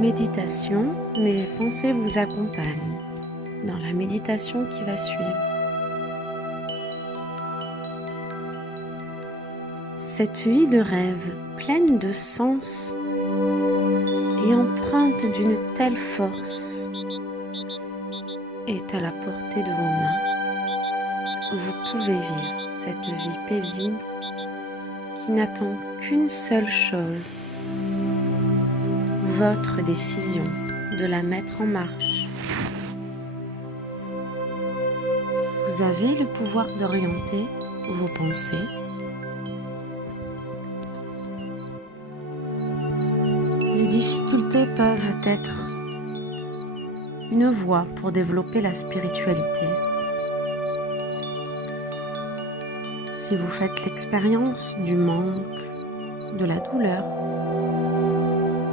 méditation, mes pensées vous accompagnent dans la méditation qui va suivre. Cette vie de rêve pleine de sens et empreinte d'une telle force est à la portée de vos mains. Vous pouvez vivre cette vie paisible qui n'attend qu'une seule chose, votre décision de la mettre en marche. Vous avez le pouvoir d'orienter vos pensées. Les difficultés peuvent être une voie pour développer la spiritualité. Si vous faites l'expérience du manque, de la douleur,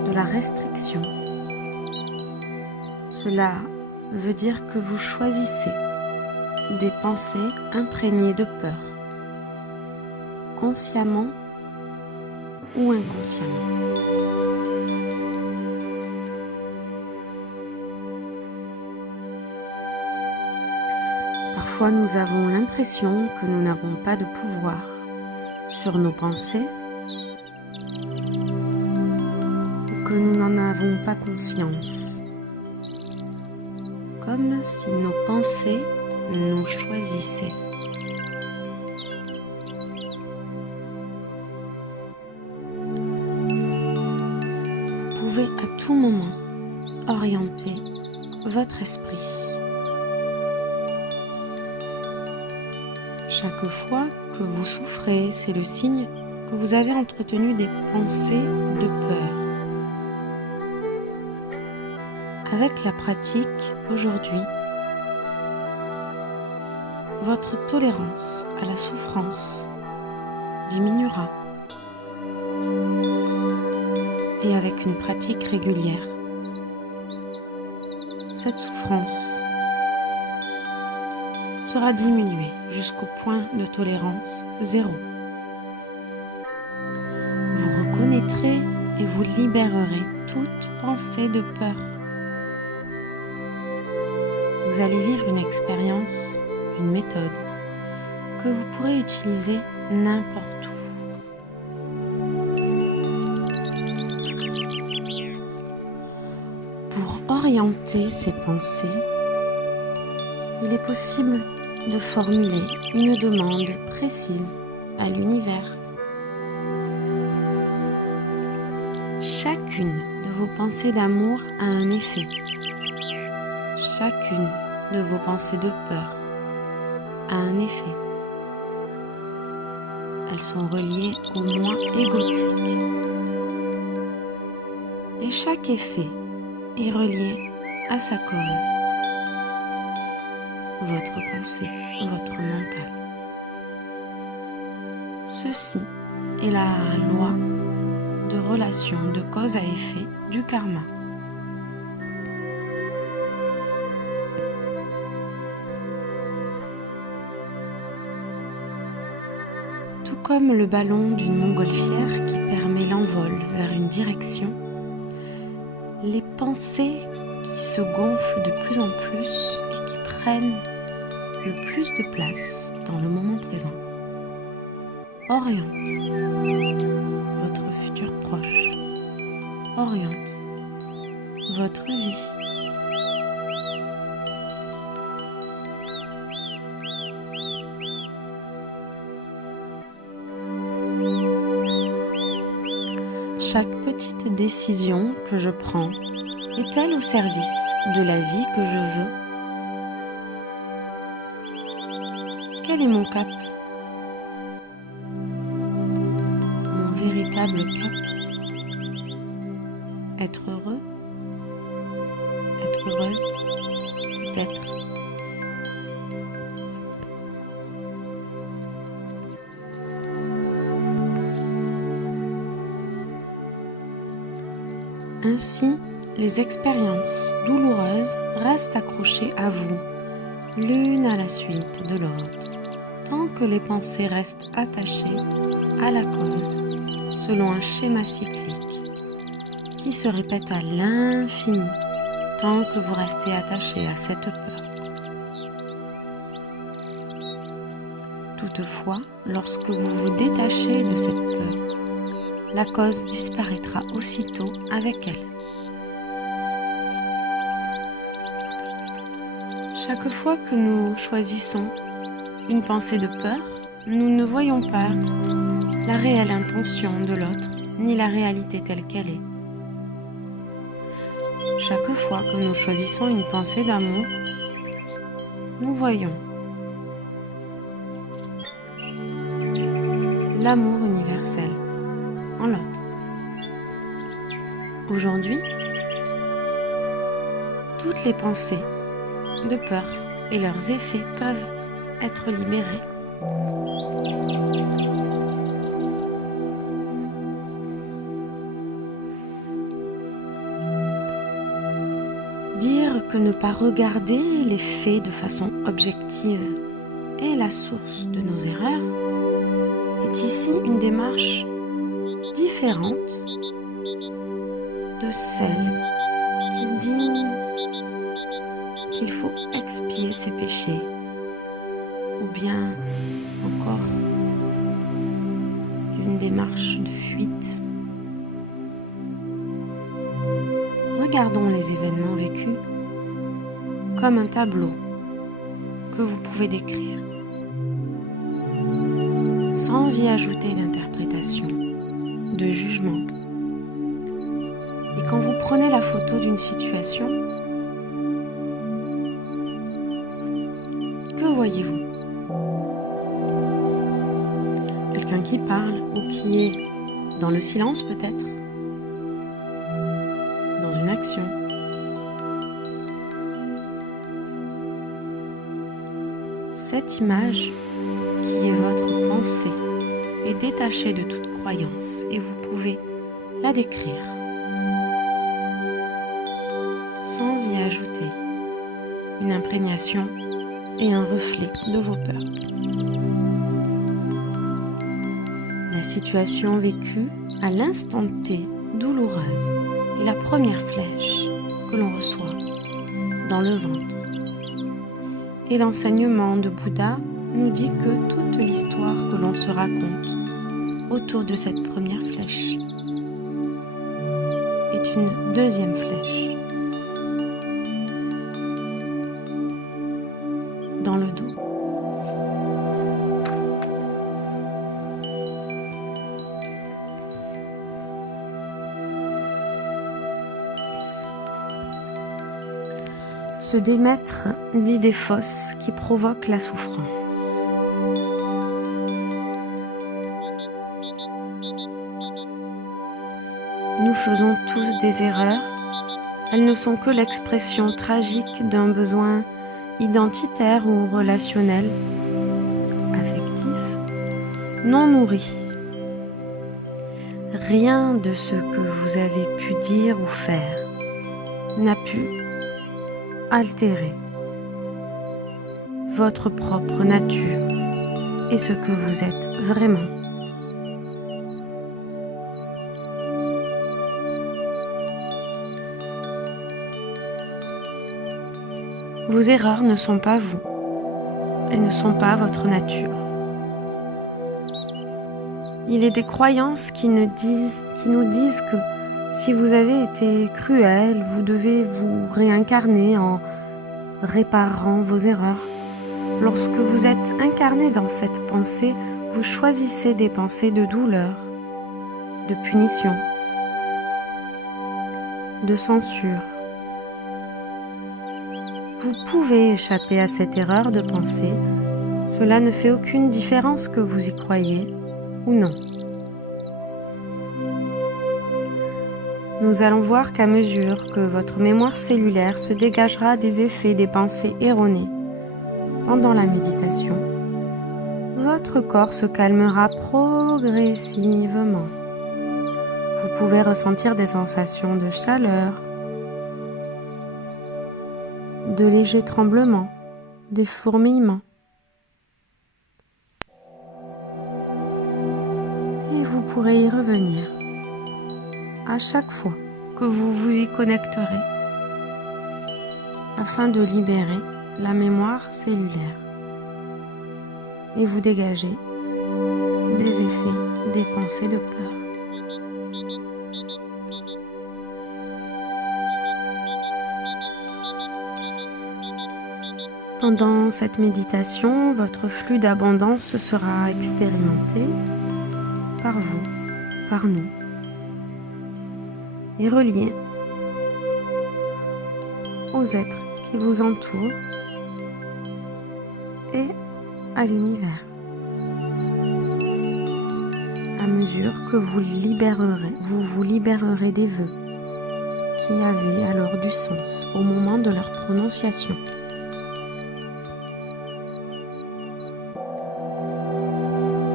de la restriction, cela veut dire que vous choisissez des pensées imprégnées de peur, consciemment ou inconsciemment. Parfois, nous avons l'impression que nous n'avons pas de pouvoir sur nos pensées, ou que nous n'en avons pas conscience, comme si nos pensées nous choisissaient. Vous pouvez à tout moment orienter votre esprit. Chaque fois que vous souffrez, c'est le signe que vous avez entretenu des pensées de peur. Avec la pratique aujourd'hui, votre tolérance à la souffrance diminuera. Et avec une pratique régulière, cette souffrance sera diminuée jusqu'au point de tolérance 0. Vous reconnaîtrez et vous libérerez toute pensée de peur. Vous allez vivre une Expérience, une méthode que vous pourrez utiliser n'importe où. Pour orienter ces pensées, il est possible de formuler une demande précise à l'univers. Chacune de vos pensées d'amour a un effet. Chacune de vos pensées de peur a un effet. Elles sont reliées au moi égotique. Et chaque effet est relié à sa cause. Votre pensée, votre mental. Ceci est la loi de relation de cause à effet du karma. Tout comme le ballon d'une montgolfière qui permet l'envol vers une direction, les pensées qui se gonflent de plus en plus et qui prennent le plus de place dans le moment présent orientent votre futur proche, orientent votre vie. Chaque petite décision que je prends est-elle au service de la vie que je veux? Quel est mon cap? Mon véritable cap? Être heureux? Être heureuse? Peut-être. Ainsi, les expériences douloureuses restent accrochées à vous, l'une à la suite de l'autre, tant que les pensées restent attachées à la cause, selon un schéma cyclique qui se répète à l'infini tant que vous restez attaché à cette peur. Toutefois, lorsque vous vous détachez de cette peur, la cause disparaîtra aussitôt avec elle. Chaque fois que nous choisissons une pensée de peur, nous ne voyons pas la réelle intention de l'autre, ni la réalité telle qu'elle est. Chaque fois que nous choisissons une pensée d'amour, nous voyons l'amour universel en l'autre. Aujourd'hui, toutes les pensées de peur et leurs effets peuvent être libérés. Dire que ne pas regarder les faits de façon objective est la source de nos erreurs est ici une démarche différente de celle qui dit qu'il faut expier ses péchés, ou bien encore une démarche de fuite. Regardons les événements vécus comme un tableau que vous pouvez décrire, sans y ajouter d'interprétation, de jugement. Et quand vous prenez la photo d'une situation, que voyez-vous? Quelqu'un qui parle ou qui est dans le silence peut-être, dans une action. Cette image qui est votre pensée est détachée de toute croyance et vous pouvez la décrire sans y ajouter une imprégnation et un reflet de vos peurs. La situation vécue à l'instant T douloureuse est la première flèche que l'on reçoit dans le ventre. Et l'enseignement de Bouddha nous dit que toute l'histoire que l'on se raconte autour de cette première flèche est une deuxième flèche dans le dos. Se démettre d'idées fausses qui provoquent la souffrance. Nous faisons tous des erreurs. Elles ne sont que l'expression tragique d'un besoin identitaire ou relationnel, affectif, non nourri. Rien de ce que vous avez pu dire ou faire n'a pu altérer votre propre nature et ce que vous êtes vraiment. Vos erreurs ne sont pas vous et ne sont pas votre nature. Il est des croyances qui nous disent que si vous avez été cruel, vous devez vous réincarner en réparant vos erreurs. Lorsque vous êtes incarné dans cette pensée, vous choisissez des pensées de douleur, de punition, de censure. Vous pouvez échapper à cette erreur de pensée. Cela ne fait aucune différence que vous y croyez ou non. Nous allons voir qu'à mesure que votre mémoire cellulaire se dégagera des effets des pensées erronées pendant la méditation, votre corps se calmera progressivement. Vous pouvez ressentir des sensations de chaleur, de légers tremblements, des fourmillements. Et vous pourrez y revenir à chaque fois que vous vous y connecterez afin de libérer la mémoire cellulaire et vous dégager des effets des pensées de peur. Pendant cette méditation, votre flux d'abondance sera expérimenté par vous, par nous, et relié aux êtres qui vous entourent et à l'univers. À mesure que vous vous libérerez des vœux qui avaient alors du sens au moment de leur prononciation.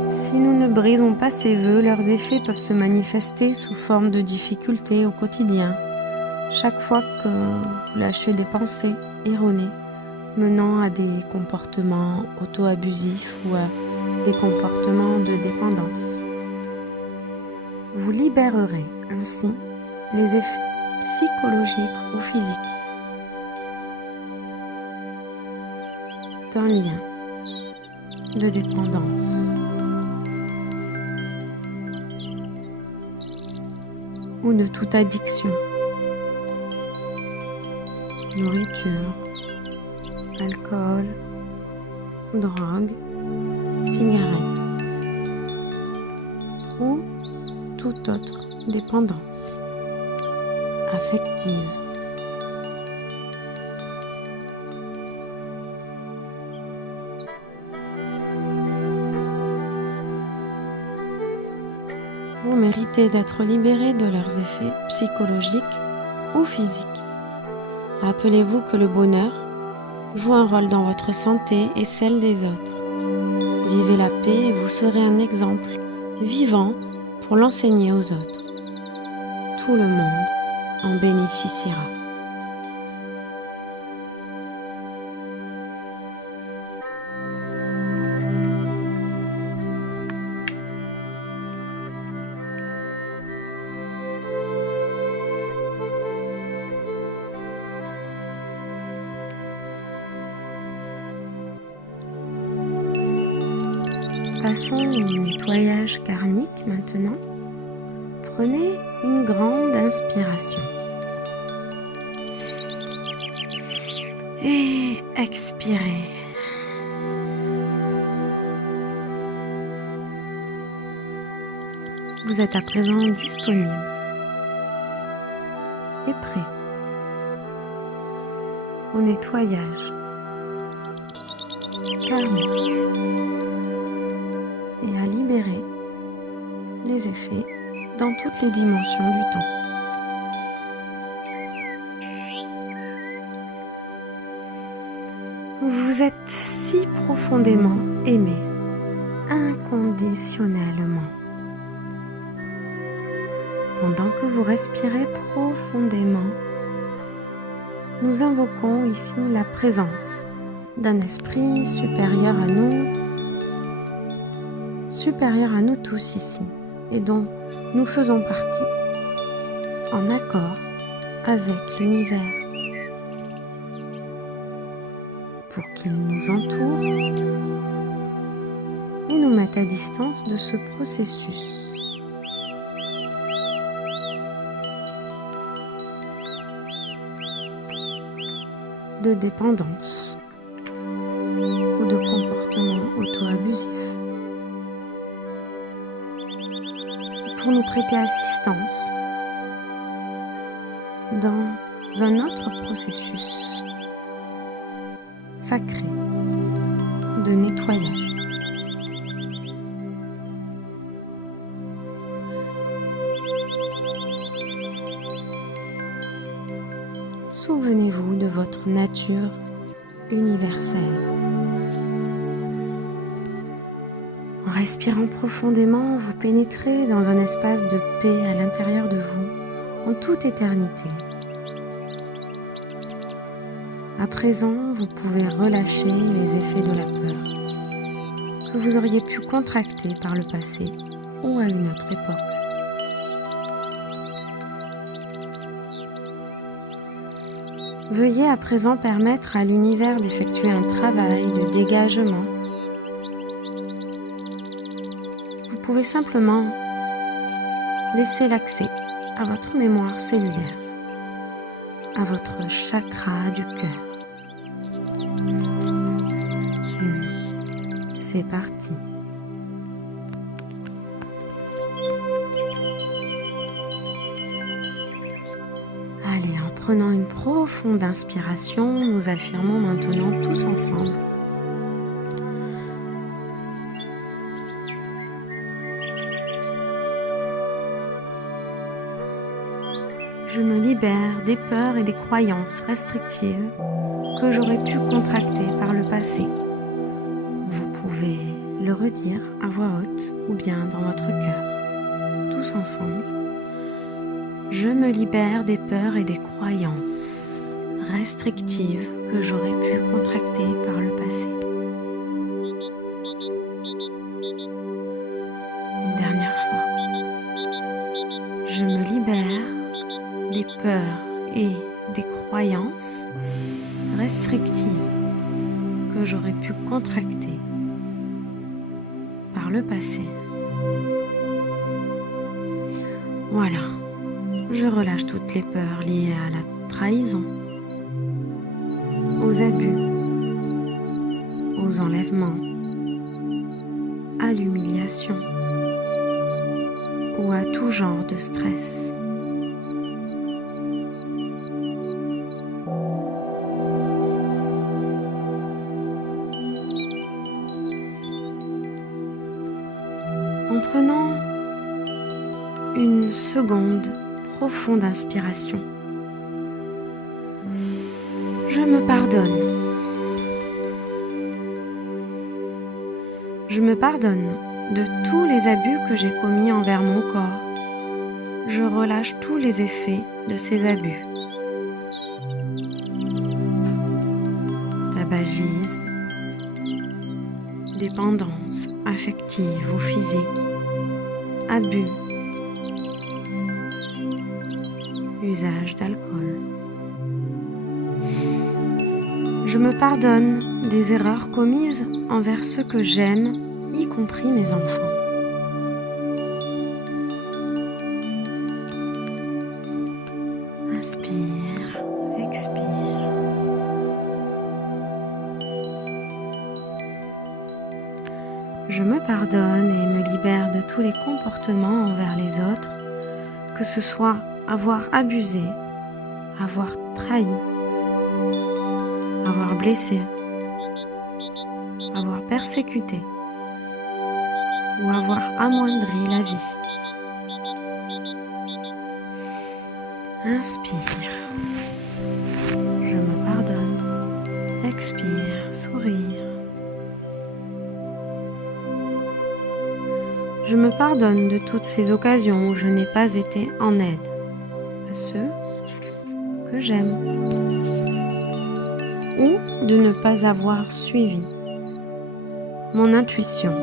Si nous ne brisons pas ces vœux, leurs effets peuvent se manifester sous forme de difficultés au quotidien, chaque fois que vous lâchez des pensées erronées menant à des comportements auto-abusifs ou à des comportements de dépendance. Vous libérerez ainsi les effets psychologiques ou physiques d'un lien de dépendance ou de toute addiction, nourriture, alcool, drogue, cigarette ou toute autre dépendance affective. Vous méritez d'être libéré de leurs effets psychologiques ou physiques. Rappelez-vous que le bonheur joue un rôle dans votre santé et celle des autres. Vivez la paix et vous serez un exemple vivant pour l'enseigner aux autres. Tout le monde en bénéficiera. Passons au nettoyage karmique maintenant. Prenez une grande inspiration. Et expirez. Vous êtes à présent disponible et prêt au nettoyage karmique et à libérer les effets dans toutes les dimensions du temps. Vous êtes si profondément aimé, inconditionnellement. Pendant que vous respirez profondément, nous invoquons ici la présence d'un esprit supérieur à nous tous ici, et dont nous faisons partie, en accord avec l'univers, pour qu'il nous entoure et nous mette à distance de ce processus. De dépendance ou de comportement auto-abusif, pour nous prêter assistance dans un autre processus sacré de nettoyage. Souvenez-vous de votre nature universelle. En respirant profondément, vous pénétrez dans un espace de paix à l'intérieur de vous, en toute éternité. À présent, vous pouvez relâcher les effets de la peur que vous auriez pu contracter par le passé ou à une autre époque. Veuillez à présent permettre à l'univers d'effectuer un travail de dégagement. Vous pouvez simplement laisser l'accès à votre mémoire cellulaire, à votre chakra du cœur. C'est parti. Allez, en prenant une profonde inspiration, nous affirmons maintenant tous ensemble. Je me libère des peurs et des croyances restrictives que j'aurais pu contracter par le passé. Vous pouvez le redire à voix haute ou bien dans votre cœur, tous ensemble. Je me libère des peurs et des croyances restrictives que j'aurais pu contracter par le passé. Une dernière fois. Je me libère des peurs et des croyances restrictives que j'aurais pu contracter par le passé. Voilà. Je relâche toutes les peurs liées à la trahison, aux abus, aux enlèvements, à l'humiliation ou à tout genre de stress. En prenant une seconde profonde inspiration. Je me pardonne. Je me pardonne de tous les abus que j'ai commis envers mon corps. Je relâche tous les effets de ces abus. Tabagisme, dépendance affective ou physique, abus, usage d'alcool. Je me pardonne des erreurs commises envers ceux que j'aime, y compris mes enfants. Inspire, expire. Je me pardonne et me libère de tous les comportements envers les autres, que ce soit avoir abusé, avoir trahi, avoir blessé, avoir persécuté ou avoir amoindri la vie. Inspire, je me pardonne, expire, sourire. Je me pardonne de toutes ces occasions où je n'ai pas été en aide à ceux que j'aime, ou de ne pas avoir suivi mon intuition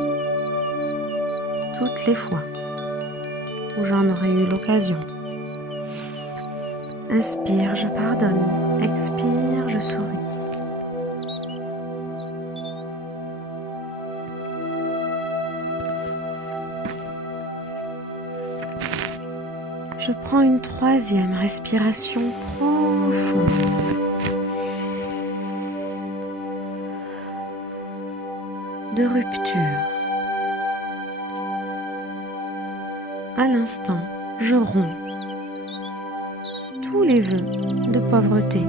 toutes les fois où j'en aurais eu l'occasion. Inspire, je pardonne. Expire, je souris. Je prends une troisième respiration profonde. De rupture. À l'instant, je romps tous les vœux de pauvreté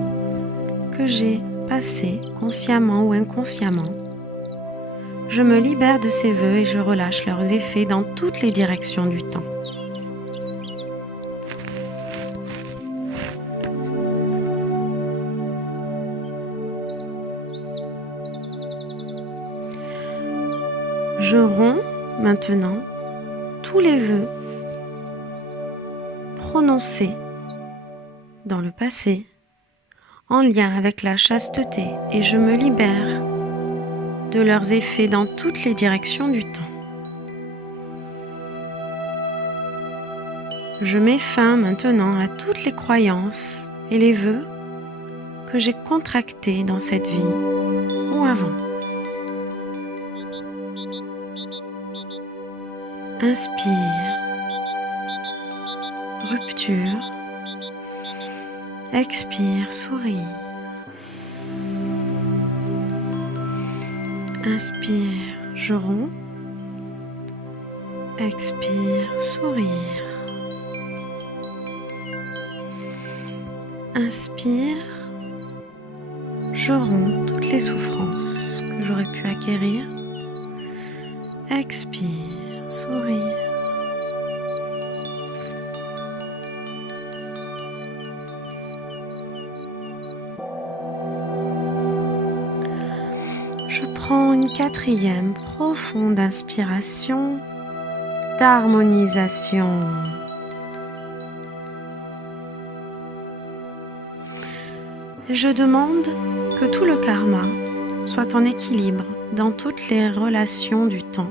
que j'ai passés consciemment ou inconsciemment. Je me libère de ces vœux et je relâche leurs effets dans toutes les directions du temps. Je romps maintenant tous les vœux prononcés dans le passé en lien avec la chasteté et je me libère de leurs effets dans toutes les directions du temps. Je mets fin maintenant à toutes les croyances et les vœux que j'ai contracté dans cette vie ou avant. Inspire, rupture, expire, sourire. Inspire, je romps. Expire, sourire. Inspire, je romps toutes les souffrances que j'aurais pu acquérir. Expire, sourire. Je prends une quatrième profonde inspiration d'harmonisation. Je demande que tout le karma soit en équilibre dans toutes les relations du temps,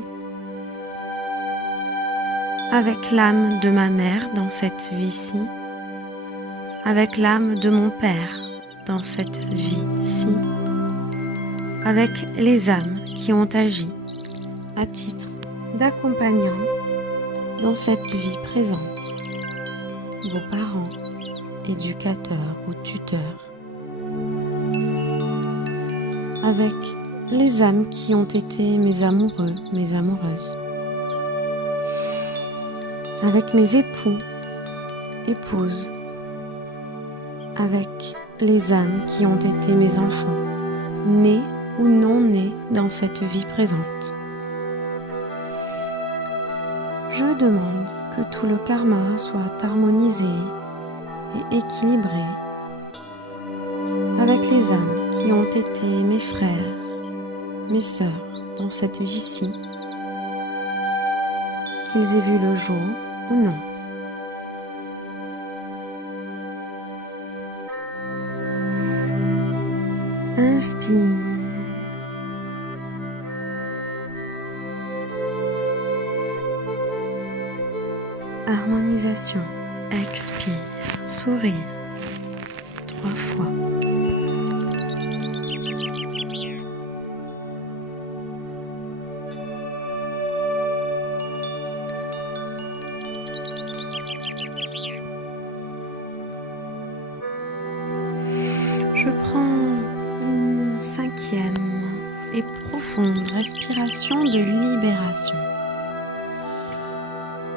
avec l'âme de ma mère dans cette vie-ci, avec l'âme de mon père dans cette vie-ci, avec les âmes qui ont agi à titre d'accompagnant dans cette vie présente, vos parents, éducateurs ou tuteurs, avec les âmes qui ont été mes amoureux, mes amoureuses, avec mes époux, épouses, avec les âmes qui ont été mes enfants, nés ou non nés dans cette vie présente. Je demande que tout le karma soit harmonisé et équilibré avec les âmes qui ont été mes frères, mes sœurs dans cette vie-ci, qu'ils aient vu le jour ou non. Inspire. Harmonisation. Expire. Sourire. 3 fois. Je prends une 5e et profonde respiration de libération.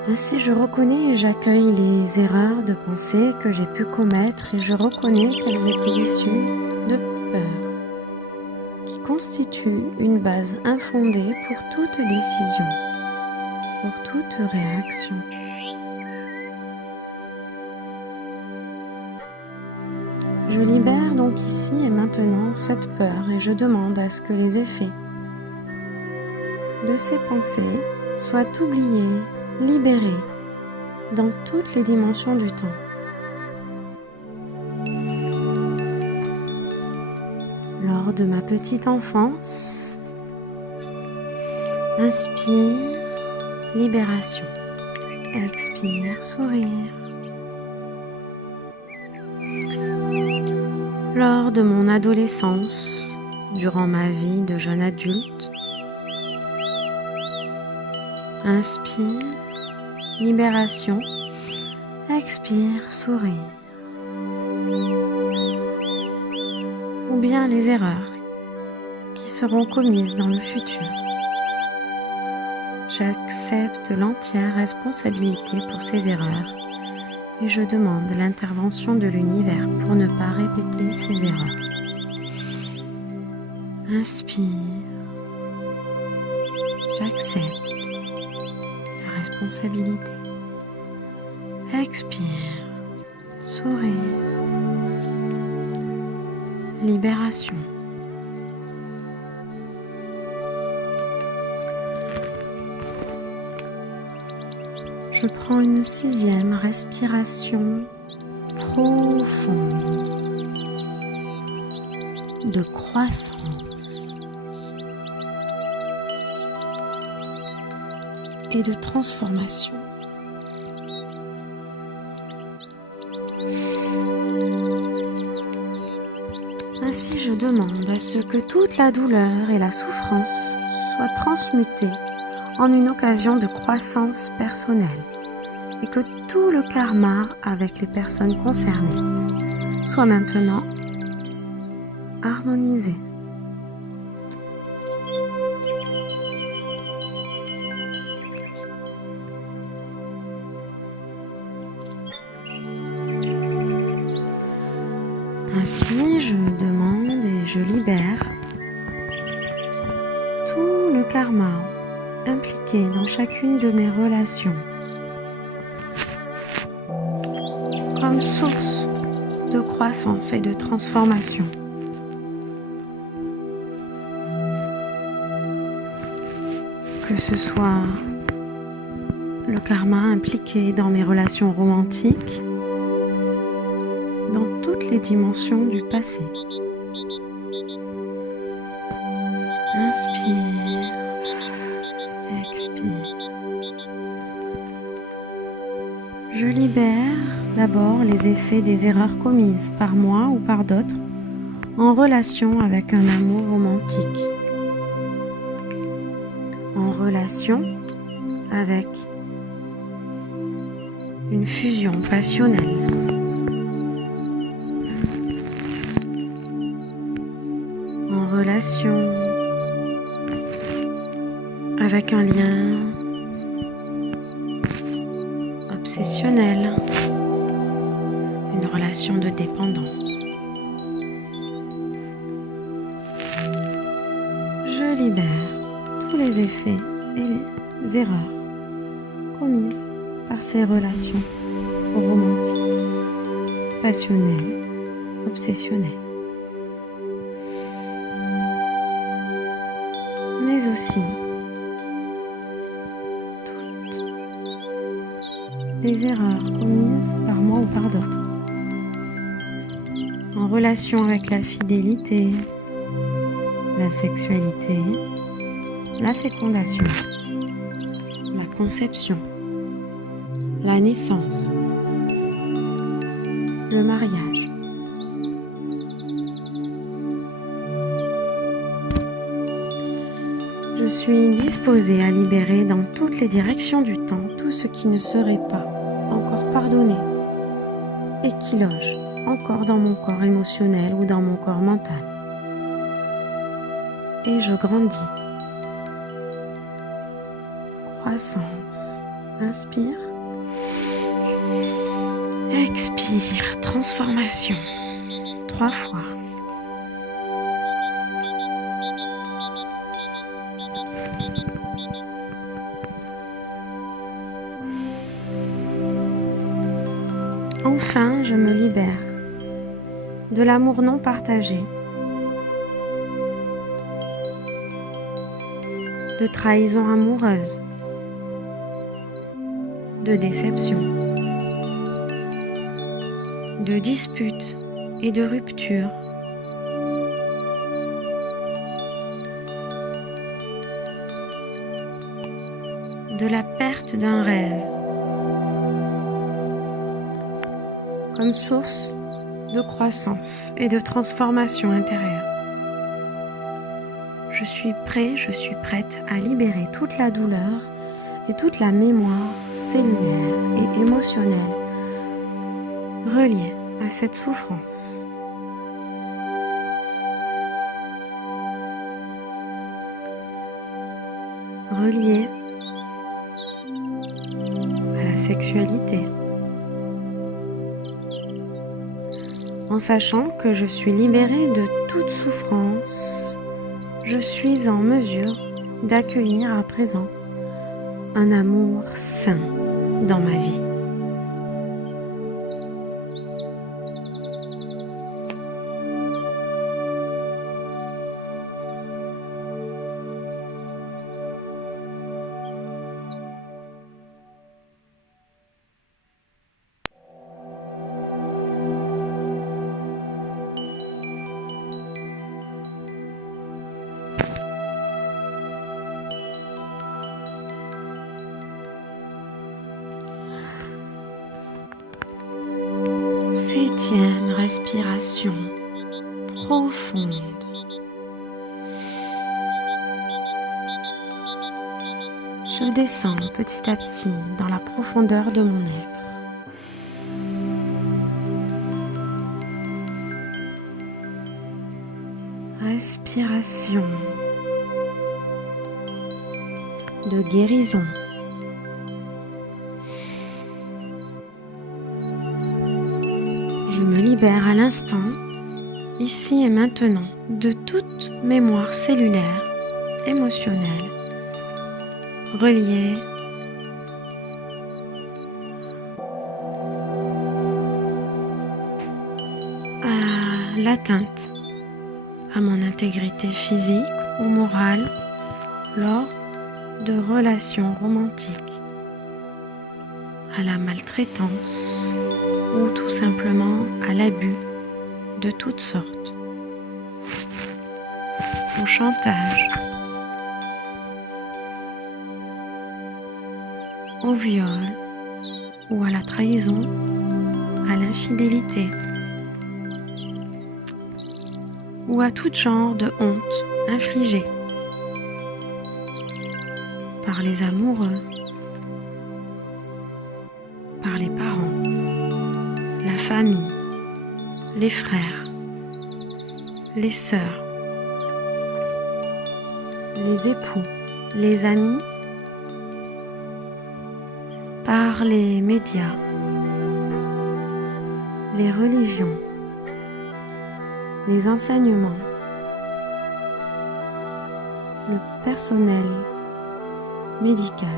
Ainsi, je reconnais et j'accueille les erreurs de pensée que j'ai pu commettre et je reconnais qu'elles étaient issues de peur, qui constituent une base infondée pour toute décision, pour toute réaction. Je libère donc ici et maintenant cette peur et je demande à ce que les effets de ces pensées soient oubliés, libérés dans toutes les dimensions du temps. Lors de ma petite enfance, inspire, libération, expire, sourire. Lors de mon adolescence, durant ma vie de jeune adulte, inspire, libération, expire, sourire. Ou bien les erreurs qui seront commises dans le futur. J'accepte l'entière responsabilité pour ces erreurs et je demande l'intervention de l'univers pour ne pas répéter ces erreurs. Inspire. J'accepte la responsabilité. Expire. Sourire. Libération. Je prends une 6e respiration profonde de croissance et de transformation. Ainsi, je demande à ce que toute la douleur et la souffrance soient transmutées en une occasion de croissance personnelle et que tout le karma avec les personnes concernées soit maintenant harmonisé. Ainsi, je demande et je libère tout le karma impliqué dans chacune de mes relations comme source de croissance et de transformation. Que ce soit le karma impliqué dans mes relations romantiques, dans toutes les dimensions du passé. Inspire, expire. Je libère d'abord les effets des erreurs commises par moi ou par d'autres en relation avec un amour romantique, en relation avec une fusion passionnelle, en relation avec un lien obsessionnel, une relation de dépendance. Je libère tous les effets et les erreurs commises par ces relations romantiques, passionnelles, obsessionnelles. Mais aussi toutes les erreurs commises par moi ou par d'autres en relation avec la fidélité, la sexualité, la fécondation, la conception, la naissance, le mariage. Je suis disposée à libérer dans toutes les directions du temps tout ce qui ne serait pas encore pardonné et qui loge encore dans mon corps émotionnel ou dans mon corps mental. Et je grandis. Croissance. Inspire. Expire. Transformation. 3 fois. Enfin, je me libère de l'amour non partagé, de trahison amoureuse, de déception, de disputes et de ruptures, de la perte d'un rêve comme source de croissance et de transformation intérieure. Je suis prêt, je suis prête à libérer toute la douleur et toute la mémoire cellulaire et émotionnelle reliée à cette souffrance. Reliée à la sexualité. En sachant que je suis libérée de toute souffrance, je suis en mesure d'accueillir à présent un amour sain dans ma vie. Septième respiration profonde. Je descends petit à petit dans la profondeur de mon être. Respiration de guérison. Je me libère à l'instant, ici et maintenant, de toute mémoire cellulaire, émotionnelle, reliée à l'atteinte à mon intégrité physique ou morale lors de relations romantiques, à la maltraitance ou tout simplement à l'abus de toutes sortes, au chantage, au viol ou à la trahison, à l'infidélité ou à tout genre de honte infligée par les amoureux, par les parents, la famille, les frères, les sœurs, les époux, les amis, par les médias, les religions, les enseignements, le personnel médical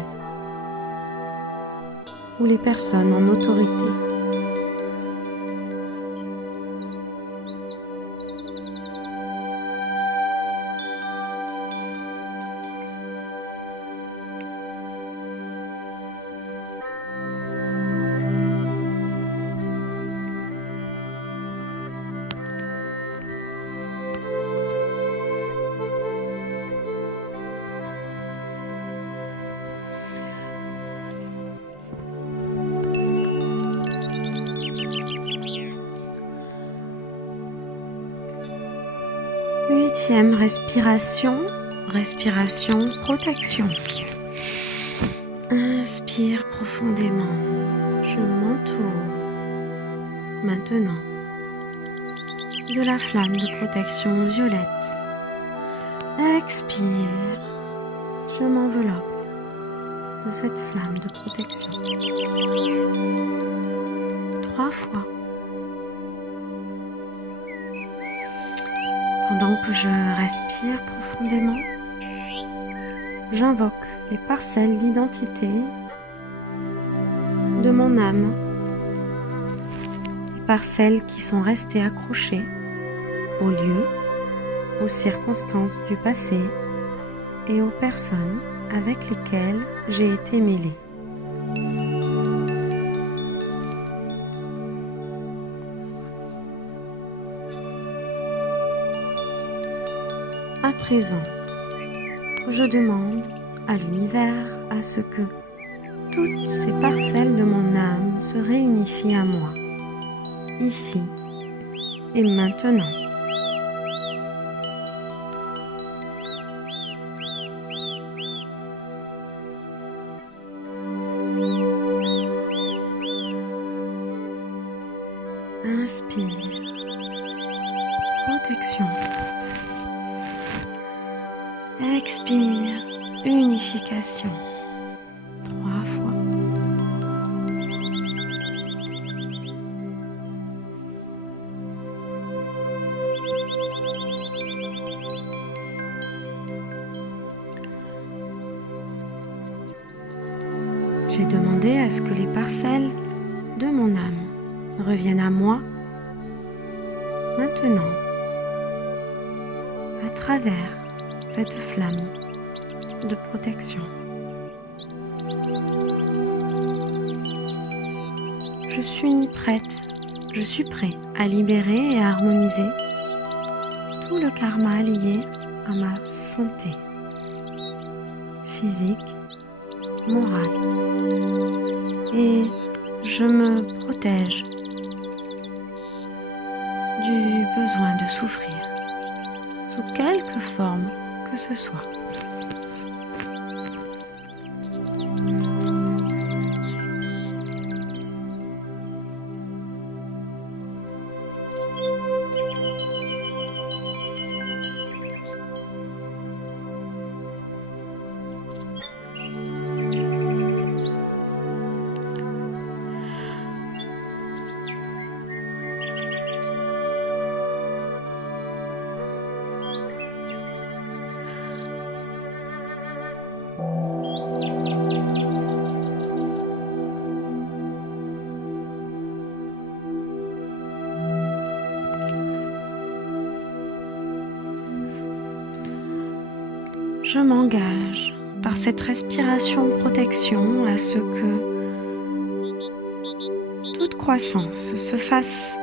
ou les personnes en autorité. Huitième respiration, respiration protection. Inspire profondément. Je m'entoure maintenant de la flamme de protection violette. Expire. Je m'enveloppe de cette flamme de protection. 3 fois. Pendant que je respire profondément, j'invoque les parcelles d'identité de mon âme, les parcelles qui sont restées accrochées aux lieux, aux circonstances du passé et aux personnes avec lesquelles j'ai été mêlée. À présent, je demande à l'univers à ce que toutes ces parcelles de mon âme se réunifient à moi, ici et maintenant. Inspire. Protection. Expire. Unification. 3 fois. J'ai demandé à ce que les parcelles de mon âme reviennent à moi maintenant, à travers cette flamme de protection. Je suis prête, je suis prêt à libérer et à harmoniser tout le karma lié à ma santé physique, morale. Et je me protège du besoin de souffrir, sous quelque forme que ce soit. Je m'engage par cette respiration protection à ce que toute croissance se fasse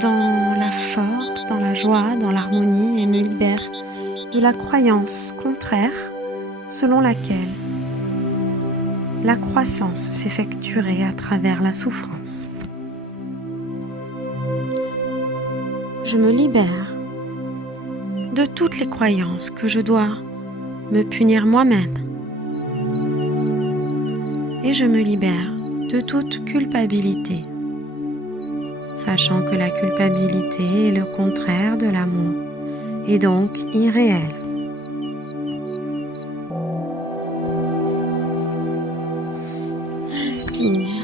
dans la force, dans la joie, dans l'harmonie et me libère de la croyance contraire selon laquelle la croissance s'effectuerait à travers la souffrance. Je me libère de toutes les croyances que je dois me punir moi-même. Et je me libère de toute culpabilité, sachant que la culpabilité est le contraire de l'amour et donc irréel. Inspire.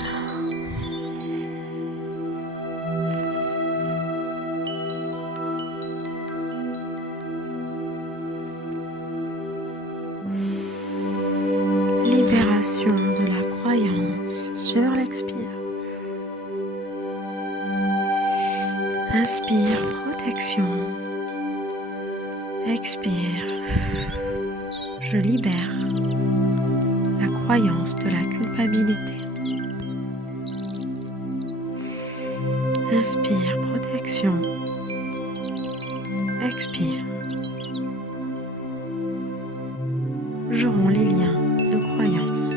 Libération de la croyance sur l'expire. Inspire, protection. Expire. Je libère la croyance de la culpabilité. Inspire, protection. Expire. Je romps les liens de croyance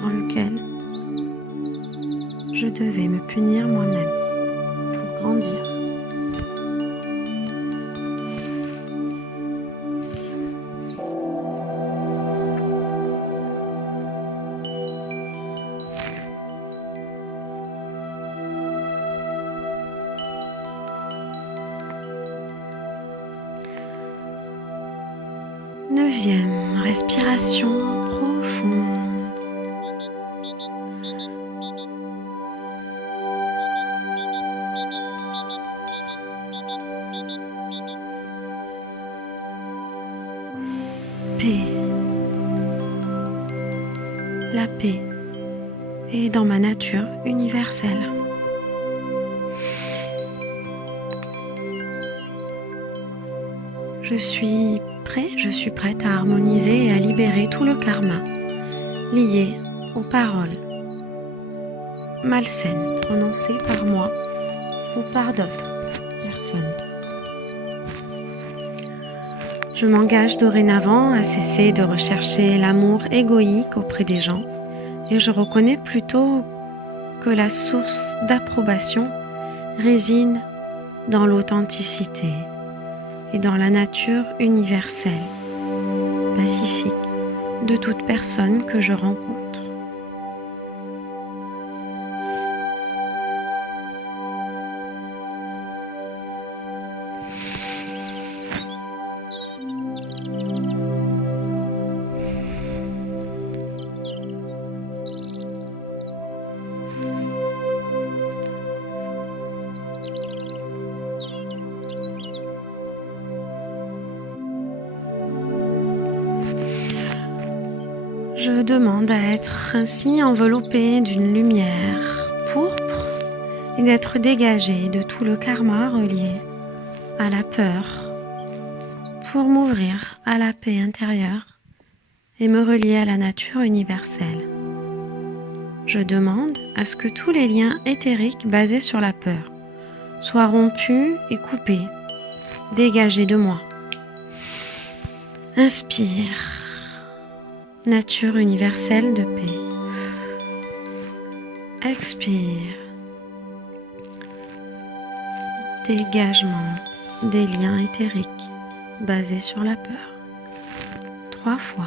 dans lequel je devais me punir moi-même pour grandir. Neuvième respiration profonde. Paix. La paix est dans ma nature universelle. Je suis prête à harmoniser et à libérer tout le karma lié aux paroles malsaines prononcées par moi ou par d'autres personnes. Je m'engage dorénavant à cesser de rechercher l'amour égoïque auprès des gens et je reconnais plutôt que la source d'approbation réside dans l'authenticité et dans la nature universelle, pacifique de toute personne que je rencontre. Je demande à être ainsi enveloppée d'une lumière pourpre et d'être dégagée de tout le karma relié à la peur pour m'ouvrir à la paix intérieure et me relier à la nature universelle. Je demande à ce que tous les liens éthériques basés sur la peur soient rompus et coupés, dégagés de moi. Inspire. Nature universelle de paix. Expire. dégagement des liens éthériques basés sur la peur. 3 fois.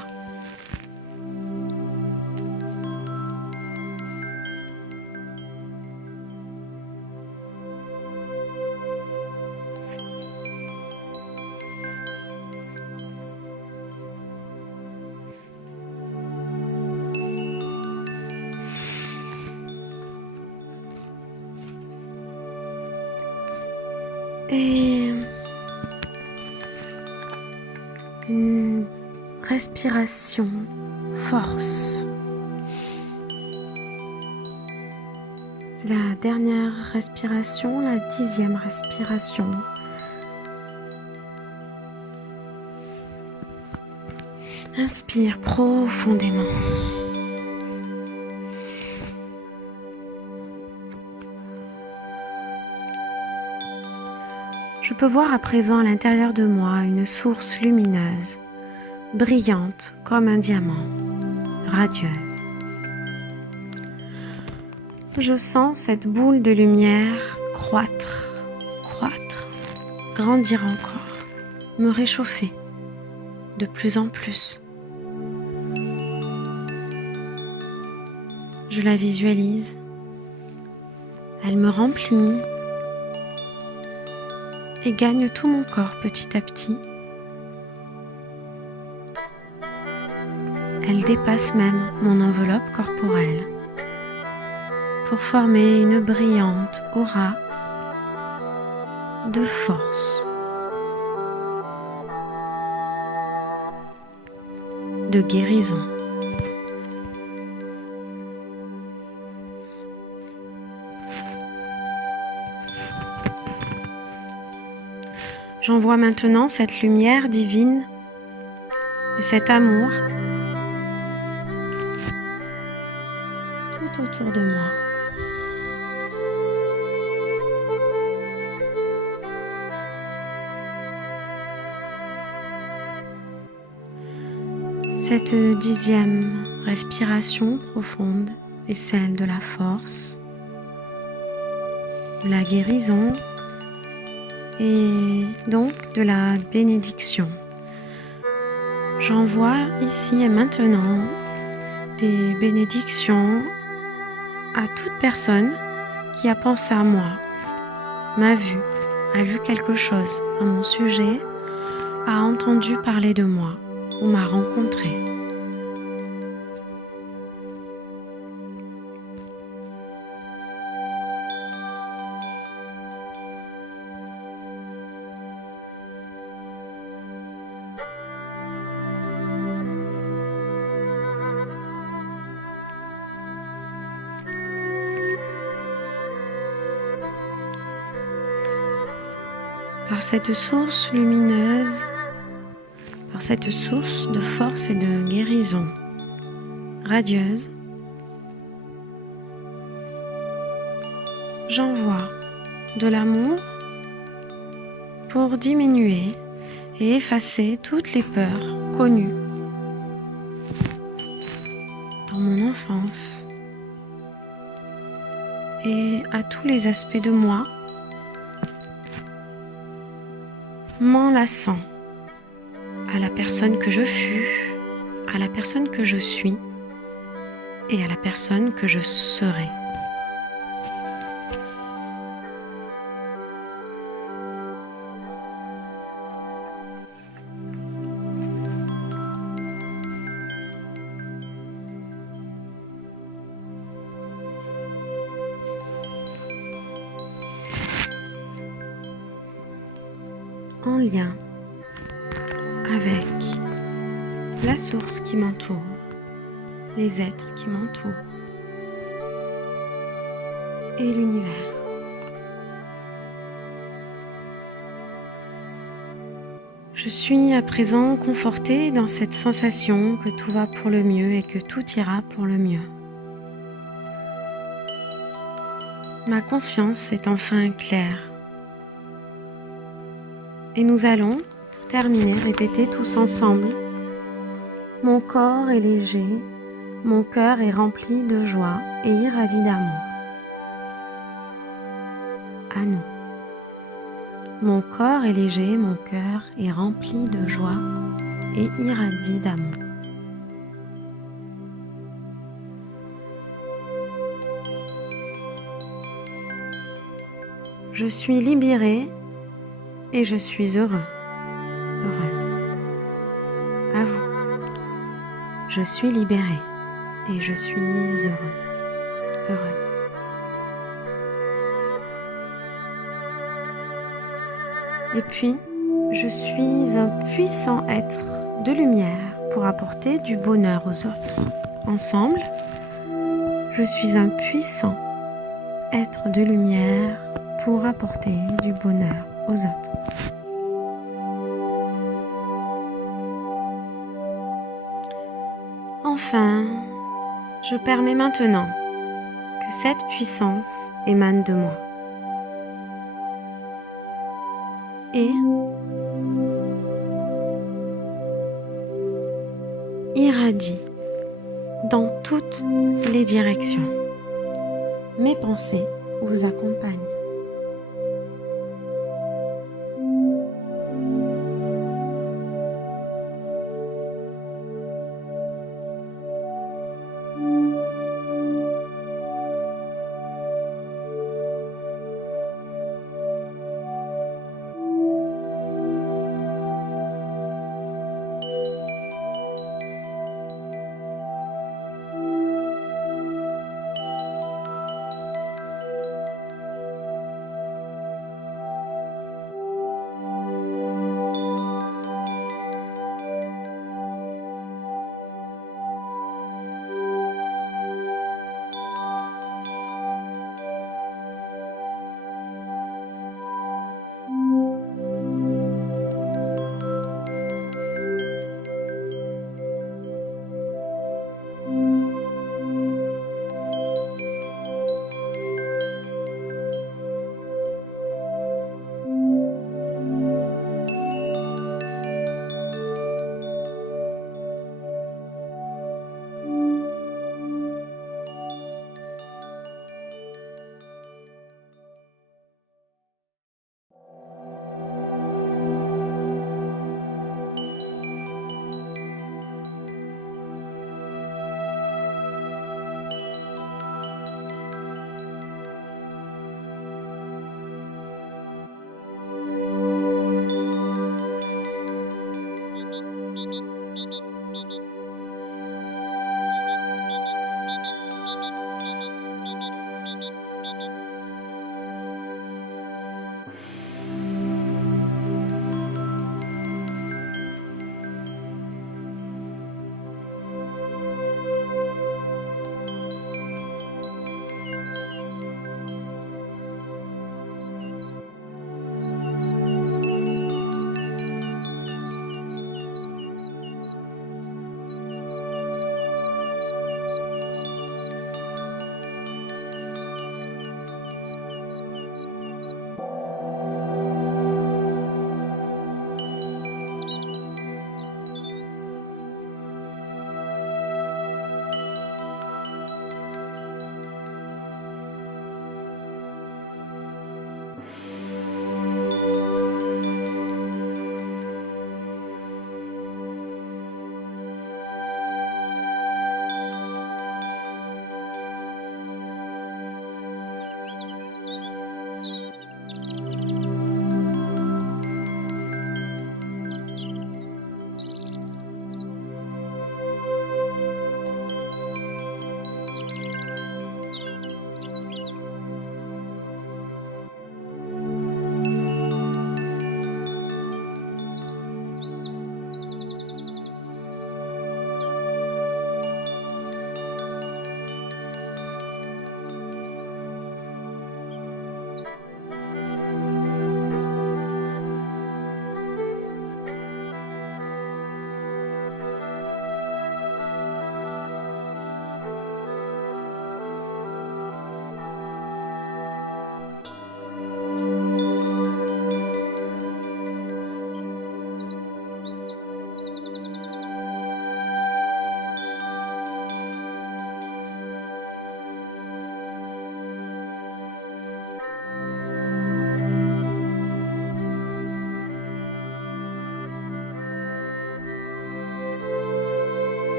Et une respiration force. C'est la dernière respiration, la 10e respiration. Inspire profondément. Je peux voir à présent à l'intérieur de moi une source lumineuse, brillante comme un diamant, radieuse. Je sens cette boule de lumière croître, grandir encore, me réchauffer de plus en plus. Je la visualise, elle me remplit et gagne tout mon corps petit à petit. Elle dépasse même mon enveloppe corporelle pour former une brillante aura de force, de guérison. J'envoie maintenant cette lumière divine et cet amour tout autour de moi. Cette 10e respiration profonde est celle de la force, de la guérison et donc de la bénédiction. J'envoie ici et maintenant des bénédictions à toute personne qui a pensé à moi, m'a vu, a lu quelque chose à mon sujet, a entendu parler de moi ou m'a rencontré. Par cette source lumineuse, par cette source de force et de guérison radieuse, j'envoie de l'amour pour diminuer et effacer toutes les peurs connues dans mon enfance et à tous les aspects de moi, m'enlaçant à la personne que je fus, à la personne que je suis et à la personne que je serai. En lien avec la source qui m'entoure, les êtres qui m'entourent et l'univers. Je suis à présent confortée dans cette sensation que tout va pour le mieux et que tout ira pour le mieux. Ma conscience est enfin claire. Et nous allons terminer, répéter tous ensemble. Mon corps est léger, mon cœur est rempli de joie et irradie d'amour. À nous. Mon corps est léger, mon cœur est rempli de joie et irradie d'amour. Je suis libérée et je suis heureux, heureuse. À vous. Je suis libérée et je suis heureux, heureuse. Et puis, je suis un puissant être de lumière pour apporter du bonheur aux autres. Ensemble, je suis un puissant être de lumière pour apporter du bonheur aux autres. Enfin, je permets maintenant que cette puissance émane de moi et irradie dans toutes les directions. Mes pensées vous accompagnent.